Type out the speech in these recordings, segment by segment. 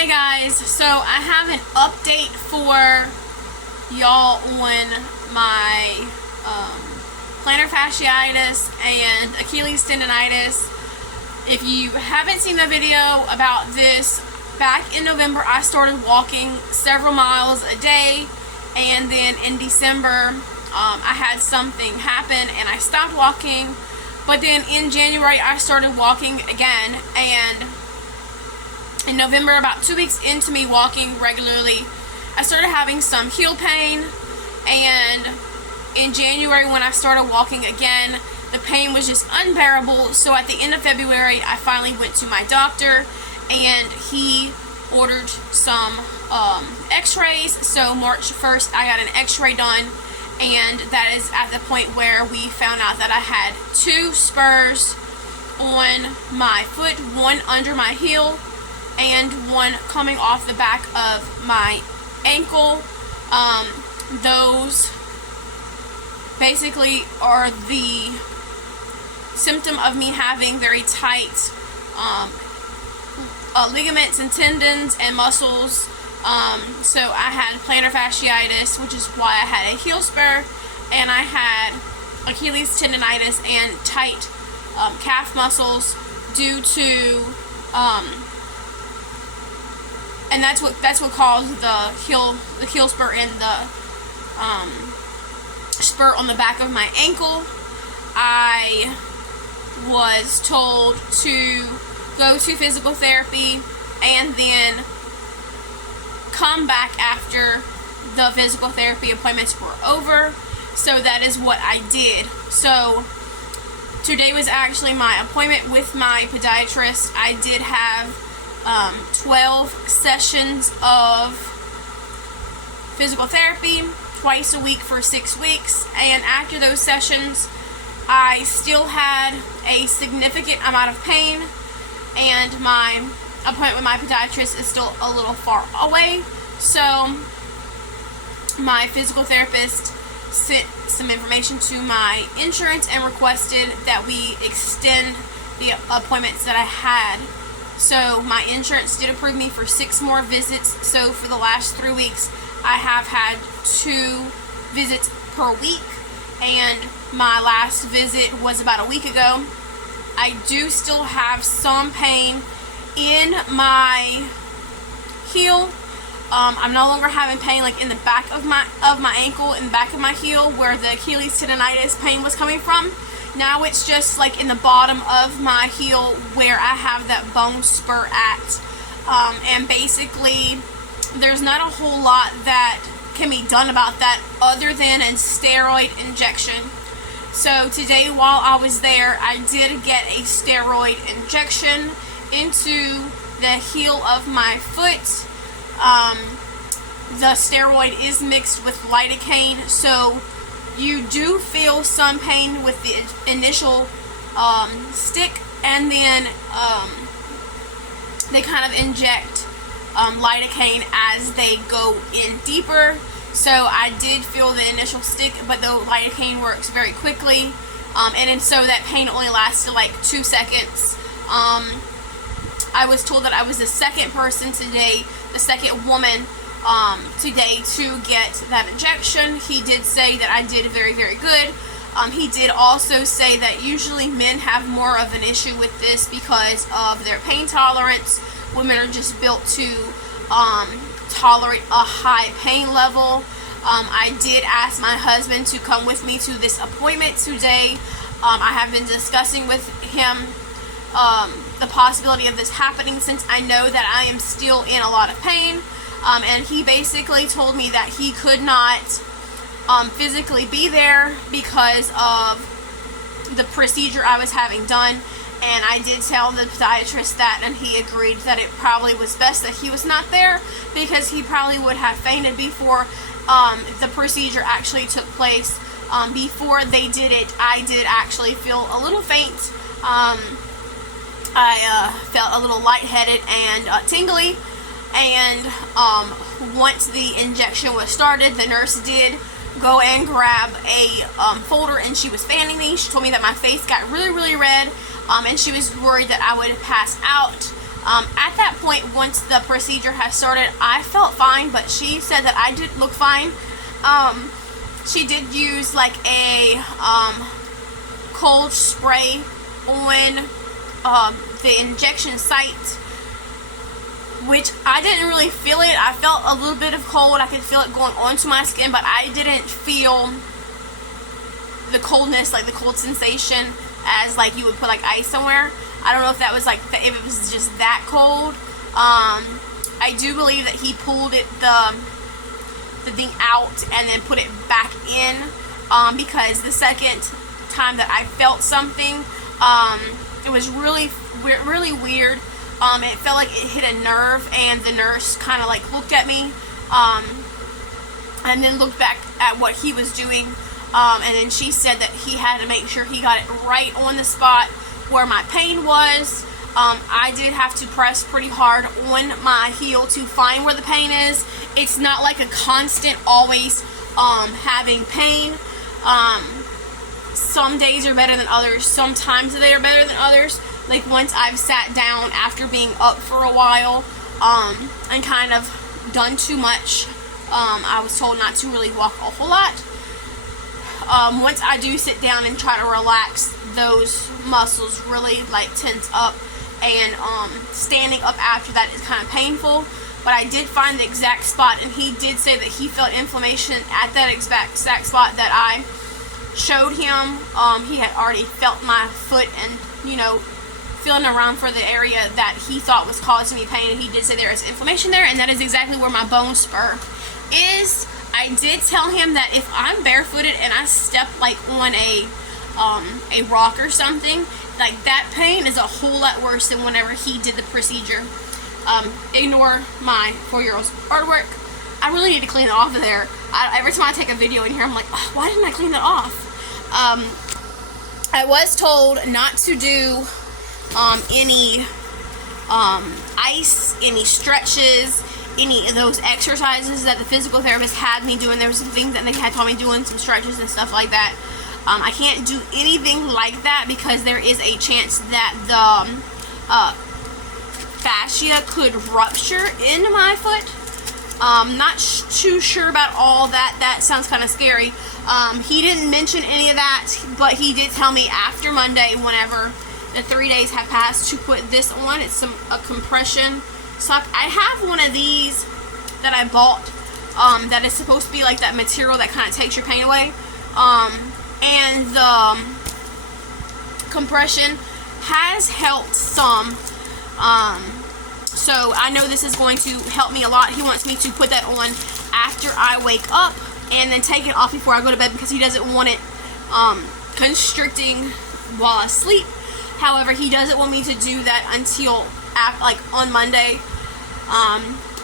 Hey guys, so I have an update for y'all on my plantar fasciitis and Achilles tendonitis. If you haven't seen the video about this, back in November I started walking several miles a day, and then in December I had something happen and I stopped walking, but then in January I started walking again, and in November, about 2 weeks into me walking regularly, I started having some heel pain, and in January when I started walking again, the pain was just unbearable. So at the end of February, I finally went to my doctor and he ordered some x-rays. So March 1st, I got an x-ray done, and that is at the point where we found out that I had 2 spurs on my foot, one under my heel and one coming off the back of my ankle. Those basically are the symptom of me having very tight ligaments and tendons and muscles. So I had plantar fasciitis, which is why I had a heel spur, and I had Achilles tendonitis and tight calf muscles due to and that's what caused the heel spur and the spur on the back of my ankle. I was told to go to physical therapy and then come back after the physical therapy appointments were over. So that is what I did. So today was actually my appointment with my podiatrist. I did have 12 sessions of physical therapy twice a week for 6 weeks, and after those sessions I still had a significant amount of pain, and my appointment with my podiatrist is still a little far away. So my physical therapist sent some information to my insurance and requested that we extend the appointments that I had. So my insurance did approve me for 6 more visits. So for the last 3 weeks, I have had 2 visits per week, and my last visit was about a week ago. I do still have some pain in my heel. I'm no longer having pain like in the back of my ankle, in the back of my heel, where the Achilles tendonitis pain was coming from. Now it's just like in the bottom of my heel where I have that bone spur at. And basically there's not a whole lot that can be done about that other than a steroid injection. So today while I was there, I did get a steroid injection into the heel of my foot. The steroid is mixed with lidocaine, so you do feel some pain with the initial stick, and then they kind of inject lidocaine as they go in deeper. So I did feel the initial stick, but the lidocaine works very quickly, and so that pain only lasted like 2 seconds. I was told that I was the second person today, the second woman today to get that injection. He did say that I did very, very good. He did also say that usually men have more of an issue with this because of their pain tolerance. Women are just built to tolerate a high pain level. I did ask my husband to come with me to this appointment today. I have been discussing with him the possibility of this happening, since I know that I am still in a lot of pain. And he basically told me that he could not physically be there because of the procedure I was having done. And I did tell the podiatrist that, and he agreed that it probably was best that he was not there, because he probably would have fainted before the procedure actually took place. Before they did it, I did actually feel a little faint. I felt a little lightheaded and tingly. And once the injection was started, the nurse did go and grab a folder, and she was fanning me. She told me that my face got really, really red, and she was worried that I would pass out. At that point, once the procedure had started, I felt fine, but she said that I didn't look fine. She did use like a cold spray on the injection site, which I didn't really feel it. I felt a little bit of cold. I could feel it going onto my skin, but I didn't feel the coldness, like the cold sensation as like you would put like ice somewhere. I don't know if that was like, if it was just that cold. I do believe that he pulled it, the thing out and then put it back in, because the second time that I felt something, it was really weird. It felt like it hit a nerve, and the nurse kind of like looked at me, and then looked back at what he was doing, and then she said that he had to make sure he got it right on the spot where my pain was. I did have to press pretty hard on my heel to find where the pain is. It's not like a constant always having pain. Some days are better than others. Sometimes they are better than others. Like once I've sat down after being up for a while and kind of done too much, I was told not to really walk a whole lot. Once I do sit down and try to relax, those muscles really like tense up, and standing up after that is kind of painful. But I did find the exact spot, and he did say that he felt inflammation at that exact spot that I showed him. He had already felt my foot and, you know, feeling around for the area that he thought was causing me pain, and he did say there is inflammation there, and that is exactly where my bone spur is. I did tell him that if I'm barefooted and I step like on a rock or something, like that pain is a whole lot worse than whenever he did the procedure. Ignore my 4-year-old's artwork. I really need to clean it off of there. Every time I take a video in here, I'm like, oh, why didn't I clean that off? I was told not to do any ice, any stretches, any of those exercises that the physical therapist had me doing. There was some things that they had taught me doing, some stretches and stuff like that. I can't do anything like that because there is a chance that the fascia could rupture in my foot. Not too sure about all that. That sounds kind of scary. He didn't mention any of that, but he did tell me after Monday, whenever the 3 days have passed, to put this on. It's a compression sock. I have one of these that I bought that is supposed to be like that material that kind of takes your pain away. And the compression has helped some. So I know this is going to help me a lot. He wants me to put that on after I wake up and then take it off before I go to bed because he doesn't want it constricting while I sleep. However, he doesn't want me to do that until like on Monday.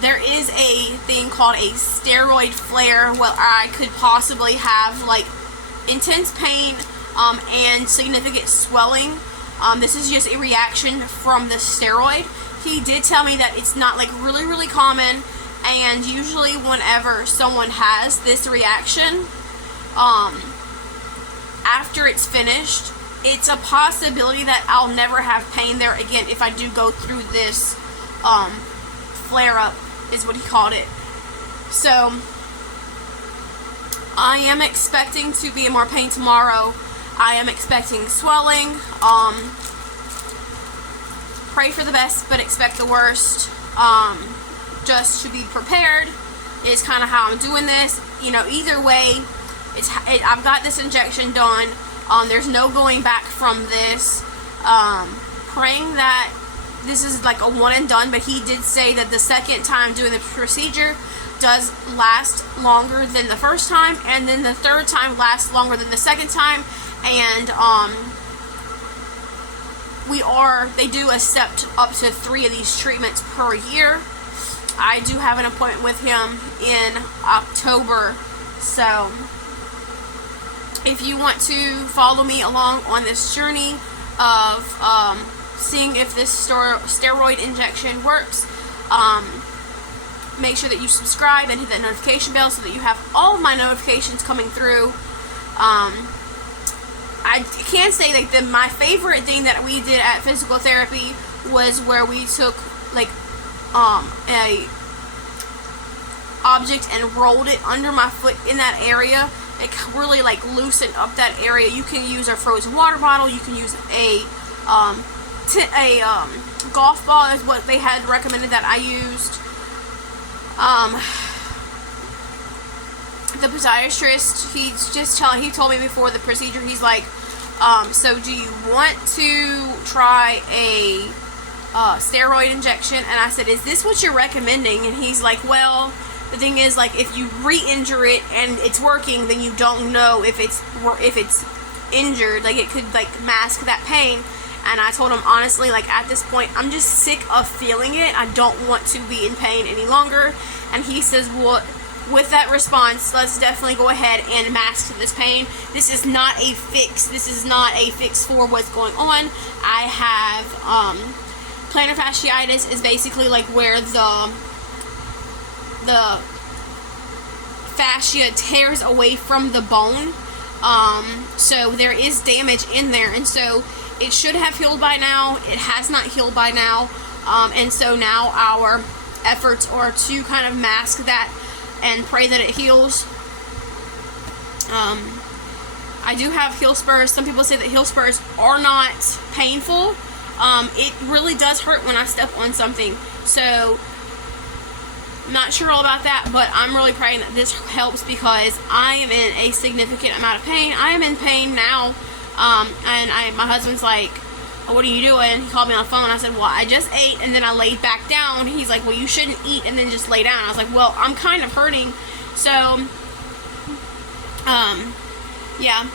There is a thing called a steroid flare where I could possibly have like intense pain and significant swelling. This is just a reaction from the steroid. He did tell me that it's not like really common, and usually whenever someone has this reaction, after it's finished, it's a possibility that I'll never have pain there again if I do go through this flare-up, is what he called it. So I am expecting to be in more pain tomorrow. I am expecting swelling. Pray for the best, but expect the worst. Just to be prepared is kind of how I'm doing this. You know, either way, I've got this injection done. There's no going back from this. Praying that this is like a one and done, but he did say that the second time doing the procedure does last longer than the first time, and then the third time lasts longer than the second time, and they do accept up to 3 of these treatments per year. I do have an appointment with him in October, so if you want to follow me along on this journey of seeing if this steroid injection works, make sure that you subscribe and hit that notification bell so that you have all of my notifications coming through. I can say that my favorite thing that we did at physical therapy was where we took like a object and rolled it under my foot in that area. It really like loosened up that area. You can use a frozen water bottle. You can use a golf ball is what they had recommended that I used. The podiatrist, he told me before the procedure, he's like, so do you want to try a steroid injection? And I said, is this what you're recommending? And he's like, well, the thing is, like, if you re-injure it and it's working, then you don't know if it's injured. Like, it could like mask that pain. And I told him, honestly, like, at this point, I'm just sick of feeling it. I don't want to be in pain any longer. And he says, well, with that response, let's definitely go ahead and mask this pain. This is not a fix. This is not a fix for what's going on. I have plantar fasciitis, is basically like where the fascia tears away from the bone. So there is damage in there, and so it should have healed by now. It has not healed by now, and so now our efforts are to kind of mask that and pray that it heals. I do have heel spurs. Some people say that heel spurs are not painful. It really does hurt when I step on something, so I'm not sure all about that, but I'm really praying that this helps, because I am in a significant amount of pain. I am in pain now, and my husband's like, oh, what are you doing? He called me on the phone. I said, well, I just ate and then I laid back down. He's like, well, you shouldn't eat and then just lay down. I was like, well, I'm kind of hurting. So, yeah.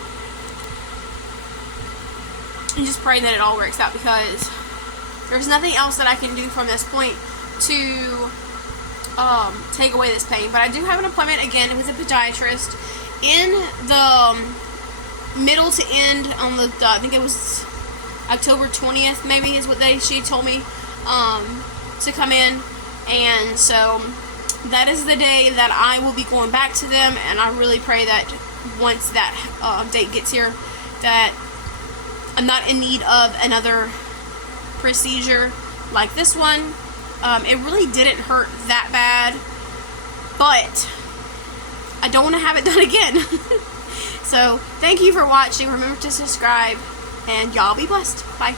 And just pray that it all works out, because there's nothing else that I can do from this point to take away this pain. But I do have an appointment again with a podiatrist in the middle to end on the I think it was October 20th, maybe, is what she told me to come in. And so that is the day that I will be going back to them, and I really pray that once that date gets here, that I'm not in need of another procedure like this one. It really didn't hurt that bad, but I don't want to have it done again. So thank you for watching. Remember to subscribe, and y'all be blessed. Bye.